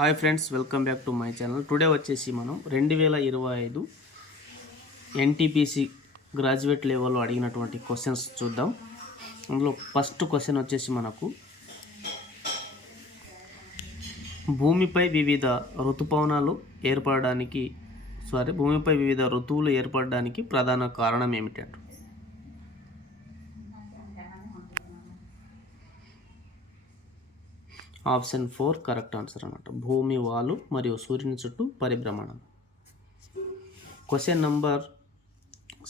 Hi friends, welcome back to my channel. Today వచ్చేసి మనం 2025 NTPC graduate లెవెల్లో అడిగినటువంటి క్వశ్చన్స్ చూద్దాం. అందులో ఫస్ట్ క్వశ్చన్ వచ్చేసి మనకు భూమిపై వివిధ ఋతువులు ఏర్పడడానికి ప్రధాన కారణం ఏమిటంటే ఆప్షన్ 4 కరెక్ట్ ఆన్సర్ అన్నమాట. భూమి వాలు మరియు సూర్యుని చుట్టూ పరిభ్రమణం. క్వశ్చన్ నంబర్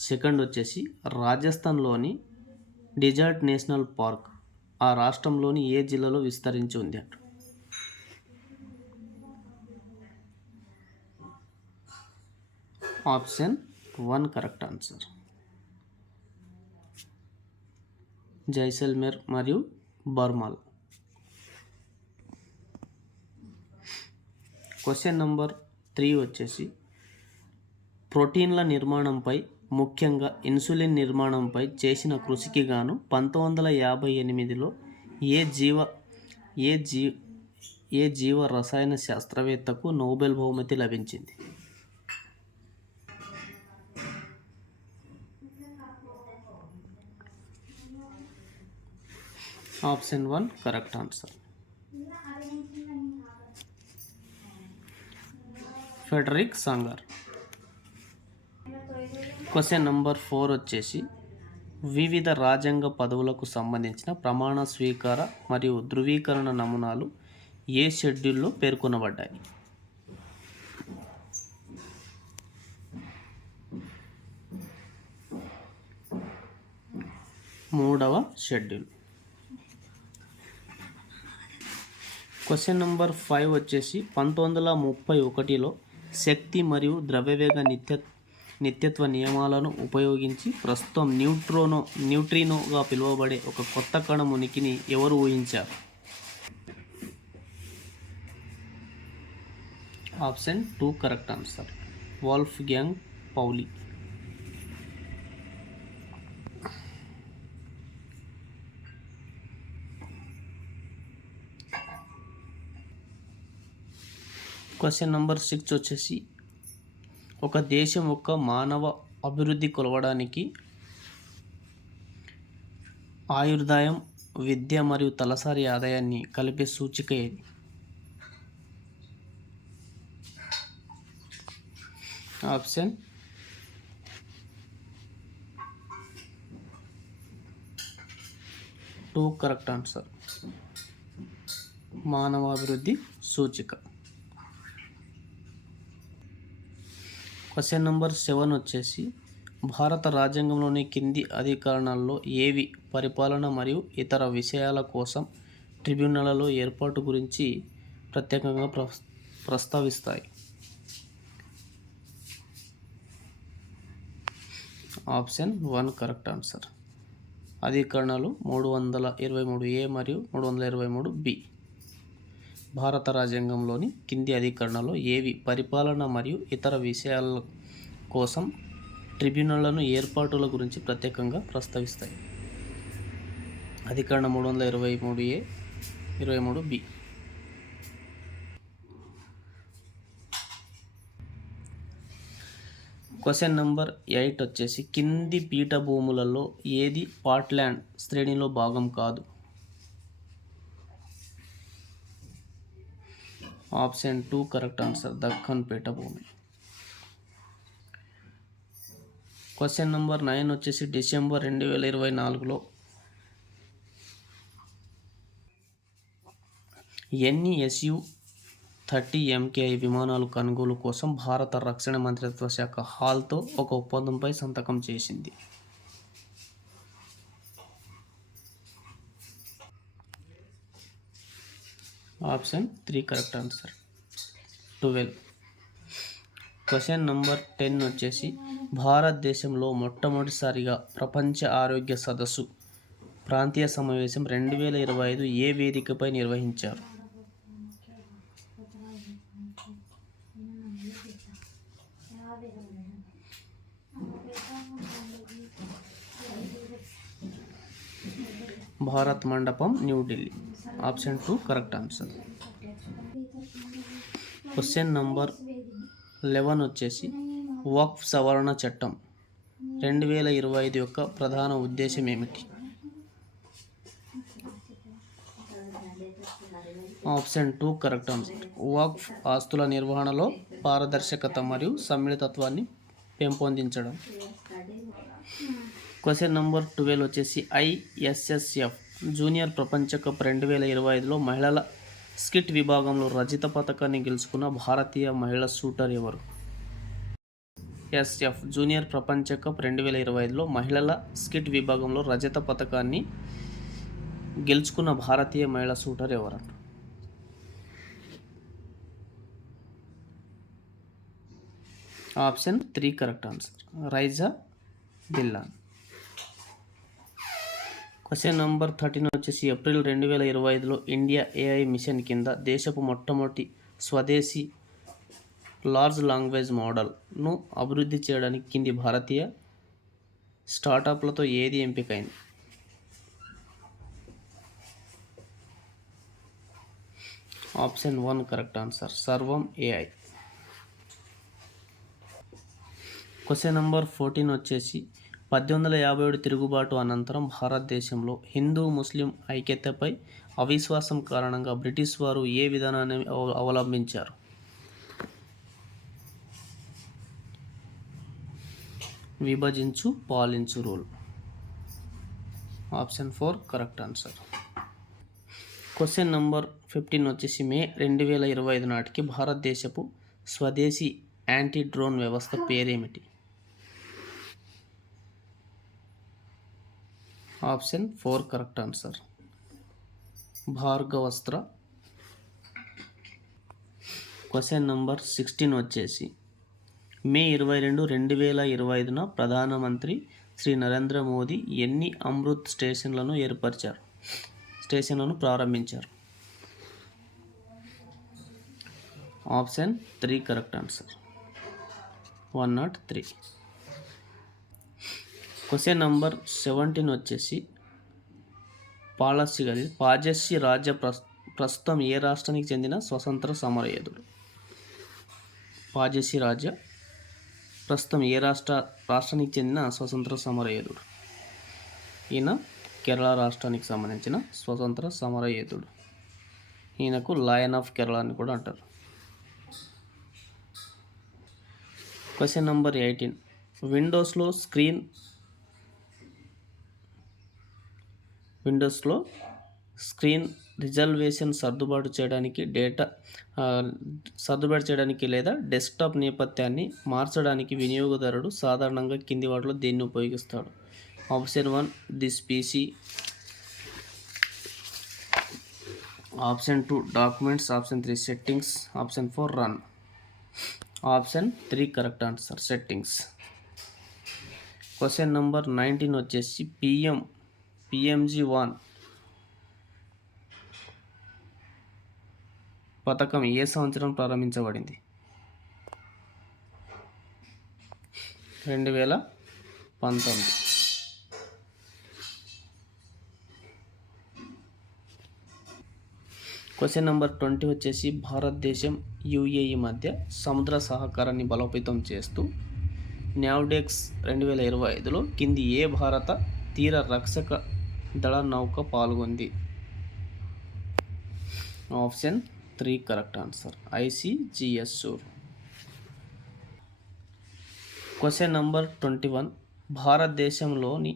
2 వచ్చేసి రాజస్థాన్లోని డెజర్ట్ నేషనల్ పార్క్ ఆ రాష్ట్రంలోని ఏ జిల్లాలో విస్తరించి ఉంది అంట. Option 1 correct answer. జైసల్మేర్ మరియు బర్మాల్. క్వశ్చన్ నంబర్ 3 వచ్చేసి ప్రోటీన్ల నిర్మాణంపై, ముఖ్యంగా ఇన్సులిన్ నిర్మాణంపై చేసిన కృషికి గాను 1958లో ఏ జీవ రసాయన శాస్త్రవేత్తకు నోబెల్ బహుమతి లభించింది? Option 1 correct answer. Frederick Sanger. Question number 4 వచ్చేసి వివిధ రాజ్యాంగ పదవులకు సంబంధించిన ప్రమాణ స్వీకార మరియు ధృవీకరణ నమూనాలు ఏ షెడ్యూల్లో పేర్కొనబడ్డాయి? మూడవ షెడ్యూల్. క్వశ్చన్ నంబర్ 5 వచ్చేసి 1931లో శక్తి మరియు ద్రవ్యవేగ నిత్యత్వ నియమాలను ఉపయోగించి ప్రస్తుతం న్యూట్రినోగా పిలువబడే ఒక కొత్త కణం ఉనికిని ఎవరు ఊహించారు? Option 2 correct answer. Wolfgang Pauli. Question number 6 వచ్చేసి ఒక దేశం యొక్క మానవ అభివృద్ధి కొలవడానికి ఆయుర్దాయం, విద్య మరియు తలసరి ఆదాయాన్ని కలిపే సూచిక ఏది? Option 2 correct answer. మానవ అభివృద్ధి సూచిక. క్వశ్చన్ నంబర్ 7 వచ్చేసి భారత రాజ్యాంగంలోని కింది అధికరణాల్లో ఏవి పరిపాలన మరియు ఇతర విషయాల కోసం ట్రిబ్యునళ్ల ఏర్పాటు గురించి ప్రత్యేకంగా ప్రస్తావిస్తాయి? Option 1 correct answer. అధికరణాలు 323A మరియు 323B. భారత రాజ్యాంగంలోని కింది అధికరణలో ఏవి పరిపాలన మరియు ఇతర విషయాల కోసం ట్రిబ్యునళ్లను ఏర్పాటుల గురించి ప్రత్యేకంగా ప్రస్తావిస్తాయి? అధికరణ 323A, 23B. క్వశ్చన్ నంబర్ 8 వచ్చేసి కింది పీఠభూములలో ఏది పార్ట్లాండ్ శ్రేణిలో భాగం కాదు? Option 2 correct answer. దక్కన్ పీఠభూమి. క్వశ్చన్ నంబర్ 9 వచ్చేసి డిసెంబర్ 2024లో ఎన్ని Su-30 MKI విమానాలు కొనుగోలు కోసం భారత రక్షణ మంత్రిత్వ శాఖ హాల్తో ఒక ఒప్పందంపై సంతకం చేసింది? Option 3 correct answer. 12. Question number 10 వచ్చేసి భారతదేశంలో మొట్టమొదటిసారిగా ప్రపంచ ఆరోగ్య సదస్సు ప్రాంతీయ సమావేశం 2025 ఏ వేదికపై నిర్వహించారు? భారత్ మండపం, New Delhi. Option 2 correct answer. Question number 11 వచ్చేసి వక్ఫ్ సవరణ చట్టం 2025 యొక్క ప్రధాన ఉద్దేశం ఏమిటి? Option 2 correct answer. వక్ఫ్ ఆస్తుల నిర్వహణలో పారదర్శకత మరియు సమ్మిళితత్వాన్ని పెంపొందించడం. క్వశ్చన్ నంబర్ 12 వచ్చేసి ISSF జూనియర్ ప్రపంచ కప్ 2025లో మహిళల స్కిట్ విభాగంలో రజత పతకాన్ని గెలుచుకున్న భారతీయ మహిళా షూటర్ ఎవరు? ఎస్ఎఫ్ జూనియర్ ప్రపంచ కప్ 2025లో మహిళల స్కిట్ విభాగంలో రజత పతకాన్ని గెలుచుకున్న భారతీయ మహిళా షూటర్ ఎవరు? Option 3 correct answer. Raiza Dhillon. Question number 13 వచ్చేసి ఏప్రిల్ 2025లో ఇండియా AI మిషన్ కింద దేశపు మొట్టమొదటి స్వదేశీ లార్జ్ లాంగ్వేజ్ మోడల్ను అభివృద్ధి చేయడానికి కింది భారతీయ స్టార్టప్లతో ఏది ఎంపికైంది? Option 1 correct answer. Sarvam AI. Question number 14 వచ్చేసి 1857 తిరుగుబాటు అనంతరం భారతదేశంలో హిందూ ముస్లిం ఐక్యతపై అవిశ్వాసం కారణంగా బ్రిటిష్ వారు ఏ విధానాన్ని అవలంబించారు? విభజించు పాలించు rule. Option 4 correct answer. Question number 15 వచ్చేసి మే 2025 నాటికి భారతదేశపు స్వదేశీ యాంటీ డ్రోన్ వ్యవస్థ పేరేమిటి? Option 4 correct answer. Bhargavastra. Question number 16 వచ్చేసి మే 22, 2025న ప్రధానమంత్రి శ్రీ నరేంద్ర మోదీ ఎన్ని అమృత్ స్టేషన్లను ప్రారంభించారు? Option 3 correct answer. 103. Question number 17 వచ్చేసి పాజెస్సి రాజ్య ప్రస్తుతం ఏ రాష్ట్రానికి చెందిన స్వతంత్ర సమరయోధుడు? పాజెస్సి రాజ్య ప్రస్తుతం ఏ రాష్ట్రానికి చెందిన స్వతంత్ర సమరయోధుడు? ఈయన కేరళ రాష్ట్రానికి సంబంధించిన స్వతంత్ర సమరయోధుడు. ఈయనకు లయన్ ఆఫ్ కేరళ అని కూడా అంటారు. క్వశ్చన్ నంబర్ 18 విండోస్లో స్క్రీన్ రిజల్యూషన్ సర్దుబాటు చేయడానికి లేదా డెస్క్టాప్ నేపథ్యాన్ని మార్చడానికి వినియోగదారుడు సాధారణంగా కింది వాటిలో దేన్ని ఉపయోగిస్తాడు? Option 1 this PC. Option 2 documents. Option 3 settings. Option 4 run. Option 3 correct answer. Settings. Question number 19 వచ్చేసి PMG-1 పథకం ఏ సంవత్సరం ప్రారంభించబడింది? 2019. క్వశ్చన్ నంబర్ 20 వచ్చేసి భారతదేశం UAE మధ్య సముద్ర సహకారాన్ని బలోపేతం చేస్తూ న్యావ్డెక్స్ 2025లో కింది ఏ భారత తీర రక్షక దళ నౌక పాల్గొంది? Option 3 correct answer. ICGS Sur. Question number 21 భారతదేశంలోని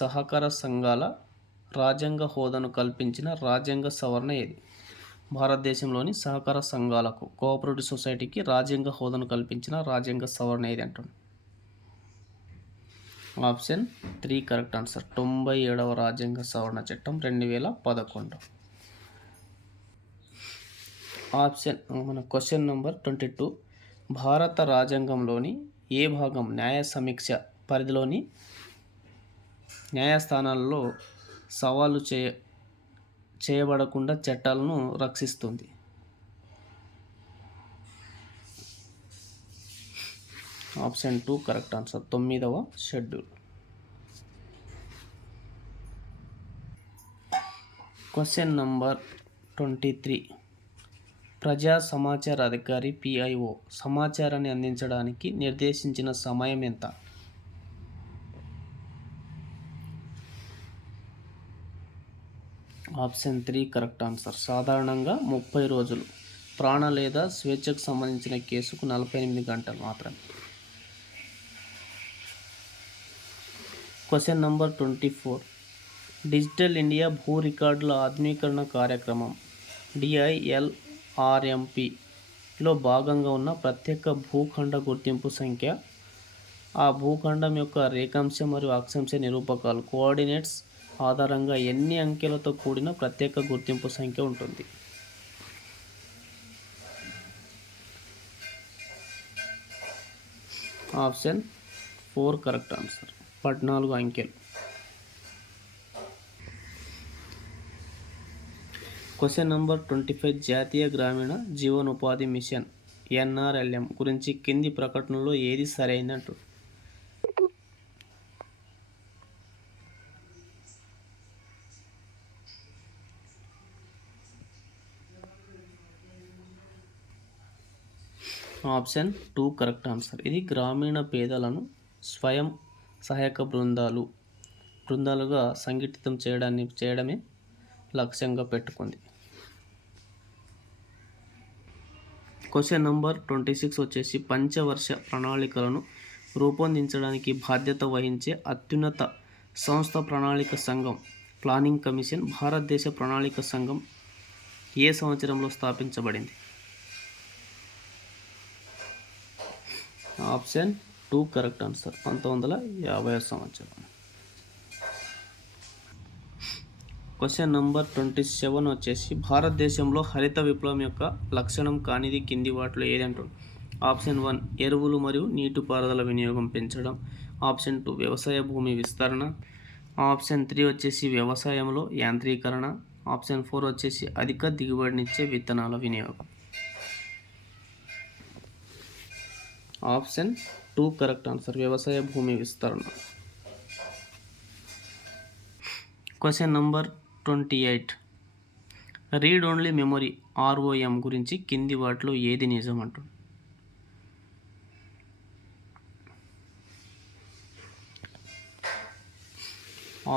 సహకార సంఘాల రాజ్యాంగ హోదాను కల్పించిన రాజ్యాంగ సవరణ ఏది? భారతదేశంలోని సహకార సంఘాలకు కోఆపరేటివ్ సొసైటీకి రాజ్యాంగ హోదాను కల్పించిన రాజ్యాంగ సవరణ ఏది అంటుంది? Option 3 correct answer. 97వ రాజ్యాంగ సవరణ చట్టం 2011. క్వశ్చన్ నంబర్ 22 భారత రాజ్యాంగంలోని ఏ భాగం న్యాయ సమీక్ష పరిధిలోని న్యాయస్థానాలలో సవాలు చేయబడకుండా చట్టాలను రక్షిస్తుంది? Option 2 correct answer. 9వ షెడ్యూల్. క్వశ్చన్ నంబర్ 23 ప్రజా సమాచార అధికారి పిఐఓ సమాచారాన్ని అందించడానికి నిర్దేశించిన సమయం ఎంత? Option 3 correct answer. సాధారణంగా 30 రోజులు. ప్రాణ లేదా స్వేచ్ఛకు సంబంధించిన కేసుకు 48 గంటలు మాత్రమే. Question number 24. డిజిటల్ ఇండియా భూ రికార్డుల ఆధునీకరణ కార్యక్రమం DILRMPలో భాగంగా ఉన్న ప్రత్యేక భూఖండ గుర్తింపు సంఖ్య, ఆ భూఖండం యొక్క రేఖాంశ మరియు అక్షాంశ నిరూపకాలు కోఆర్డినేట్స్ ఆధారంగా ఎన్ని అంకెలతో కూడిన ప్రత్యేక గుర్తింపు సంఖ్య ఉంటుంది? Option 4 correct answer. 14 అంకెలు. Question number 25. జాతీయ గ్రామీణ జీవనోపాధి మిషన్ NRLM గురించి కింది ప్రకటనలో ఏది సరైనట్టు? Option 2 correct answer. ఇది గ్రామీణ పేదలను స్వయం సహాయక బృందాలుగా సంఘటితం చేయడమే లక్ష్యంగా పెట్టుకుంది. క్వశ్చన్ నంబర్ 26 వచ్చేసి పంచవర్ష ప్రణాళికలను రూపొందించడానికి బాధ్యత వహించే అత్యున్నత సంస్థ ప్రణాళిక సంఘం ప్లానింగ్ కమిషన్. భారతదేశ ప్రణాళిక సంఘం ఏ సంవత్సరంలో స్థాపించబడింది? Option 2 correct answer. 1950 సంవత్సరం. క్వశ్చన్ నంబర్ 27 వచ్చేసి భారతదేశంలో హరిత విప్లవం యొక్క లక్షణం కానిది కింది వాటిలో ఏది అంటుంది? ఆప్షన్ 1 ఎరువులు మరియు నీటిపారుదల వినియోగం పెంచడం. ఆప్షన్ 2 వ్యవసాయ భూమి విస్తరణ. ఆప్షన్ 3 వచ్చేసి వ్యవసాయంలో యాంత్రీకరణ. ఆప్షన్ 4 వచ్చేసి అధిక దిగుబడినిచ్చే విత్తనాల వినియోగం. Option 2 correct answer. వ్యవసాయ భూమి విస్తరణ. Question number 28. Read only memory ROM గురించి కింది వాటిలో ఏది నిజం అంటుంది?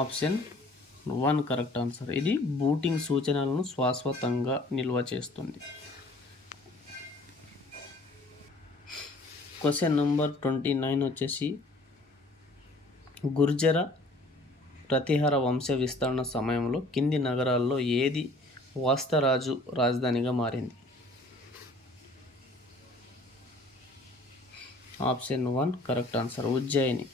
Option 1 correct answer. ఇది బూటింగ్ సూచనలను శాశ్వతంగా నిల్వ చేస్తుంది. క్వశ్చన్ నంబర్ 29 వచ్చేసి గుర్జర ప్రతిహార వంశ విస్తరణ సమయంలో కింది నగరాల్లో ఏది వాస్తరాజు రాజధానిగా మారింది? Option 1 correct answer. Ujjayini.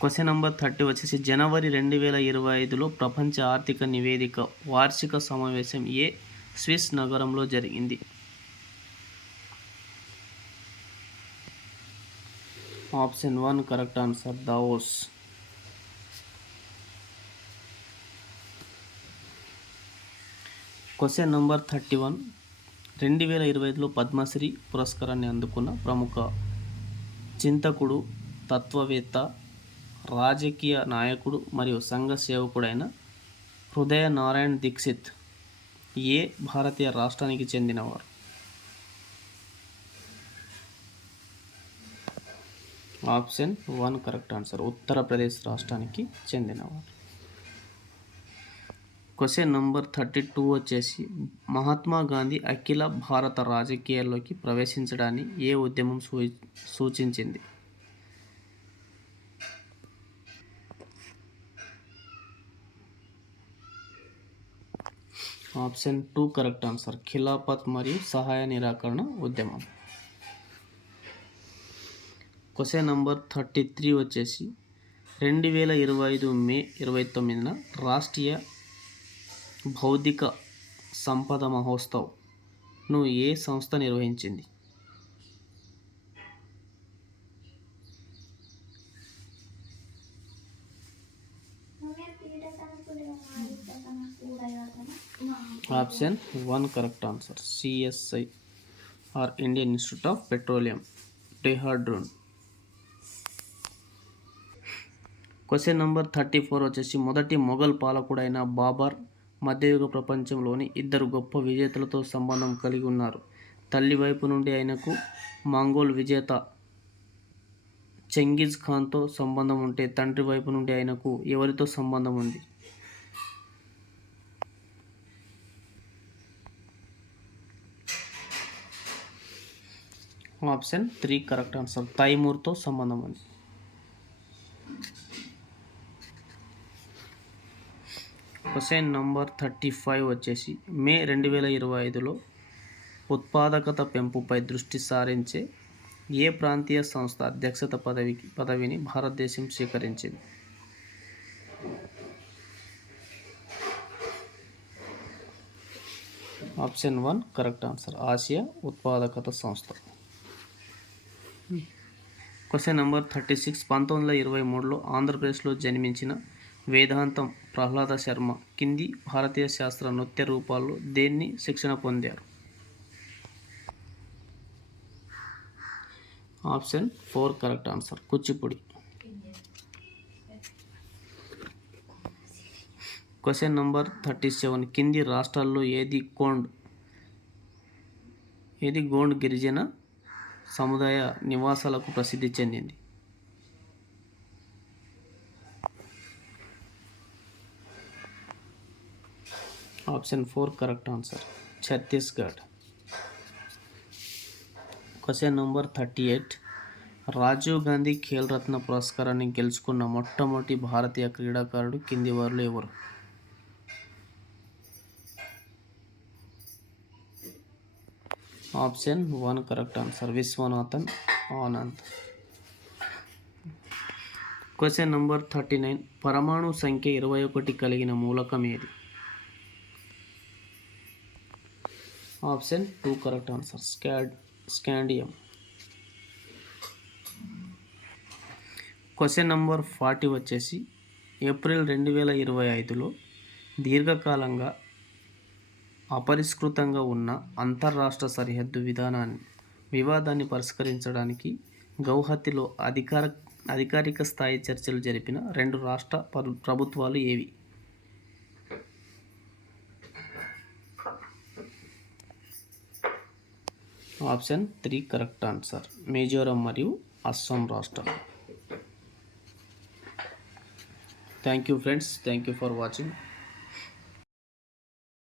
Question number 30 వచ్చేసి జనవరి 2025లో ప్రపంచ ఆర్థిక నివేదిక వార్షిక సమావేశం ఏ స్విస్ నగరంలో జరిగింది? Option 1 correct answer. Davos. Question number 31. 2025లో పద్మశ్రీ పురస్కారాన్ని అందుకున్న ప్రముఖ చింతకుడు, తత్వవేత్త, రాజకీయ నాయకుడు మరియు సంఘ సేవకుడైన హృదయ నారాయణ్ దీక్షిత్ ఏ భారతీయ రాష్ట్రానికి చెందినవారు? Option 1 correct answer. ఉత్తరప్రదేశ్ రాష్ట్రానికి చెందినవారు. క్వశ్చన్ నంబర్ 32 వచ్చేసి మహాత్మా గాంధీ అఖిల భారత రాజకీయాల్లోకి ప్రవేశించడాన్ని ఏ ఉద్యమం సూచించింది? Option 2 correct answer. ఖిలాఫత్ మరియు సహాయ నిరాకరణ ఉద్యమం. క్వశ్చన్ నంబర్ 33 వచ్చేసి 2025 మే 29న రాష్ట్రీయ బౌద్ధిక సంపద మహోత్సవ్ను ఏ సంస్థ నిర్వహించింది? Option 1 correct answer. CSIR Indian institute of petroleum, Dehradun. Question number 34 వచ్చేసి మొదటి మొఘల్ పాలకుడైన బాబర్ మధ్యయుగ ప్రపంచంలోని ఇద్దరు గొప్ప విజేతలతో సంబంధం కలిగి ఉన్నారు. తల్లి వైపు నుండి ఆయనకు మంగోల్ విజేత చెంగిజ్ ఖాన్తో సంబంధం ఉంటే తండ్రి వైపు నుండి ఆయనకు ఎవరితో సంబంధం ఉంది? Option 3 correct answer. తైమూర్తో సంబంధం ఉంది. క్వశ్చన్ నంబర్ 35 వచ్చేసి మే 2025లో ఉత్పాదకత పెంపుపై దృష్టి సారించే ఏ ప్రాంతీయ సంస్థ అధ్యక్షత పదవిని భారతదేశం స్వీకరించింది? Option 1 correct answer. ఆసియా ఉత్పాదకత సంస్థ. క్వశ్చన్ నెంబర్ 36 1923లో ఆంధ్రప్రదేశ్లో జన్మించిన వేదాంతం ప్రహ్లాద శర్మ కింది భారతీయ శాస్త్ర నృత్య రూపాల్లో దేన్ని శిక్షణ పొందారు? Option 4 correct answer. Kuchipudi. Question number 37 కింది రాష్ట్రాల్లో ఏది గోండ్ గిరిజన సముదాయ నివాసాలకు ప్రసిద్ధి చెందింది? Option 4 correct answer. Chhattisgarh. Question number 38 Rajiv Gandhi Khel Ratna పురస్కారాన్ని గెలుచుకున్న మొట్టమొదటి భారతీయ క్రీడాకారుడు కింది వారిలో ఎవరు? Option 1 correct answer. Viswanathan Anand. Question number 39 పరమాణు సంఖ్య 21 కలిగిన మూలకం ఏది? Option 2 correct answer. Scandium. Question number 40 వచ్చేసి ఏప్రిల్ 2025లో దీర్ఘకాలంగా అపరిష్కృతంగా ఉన్న అంతర్రాష్ట్ర సరిహద్దు వివాదాన్ని పరిష్కరించడానికి గౌహతిలో అధికారిక స్థాయి చర్చలు జరిపిన 2 రాష్ట్ర ప్రభుత్వాలు ఏవి? Option 3 correct answer. మిజోరం మరియు అస్సాం రాష్ట్రాలు. Thank you friends. Thank you for watching.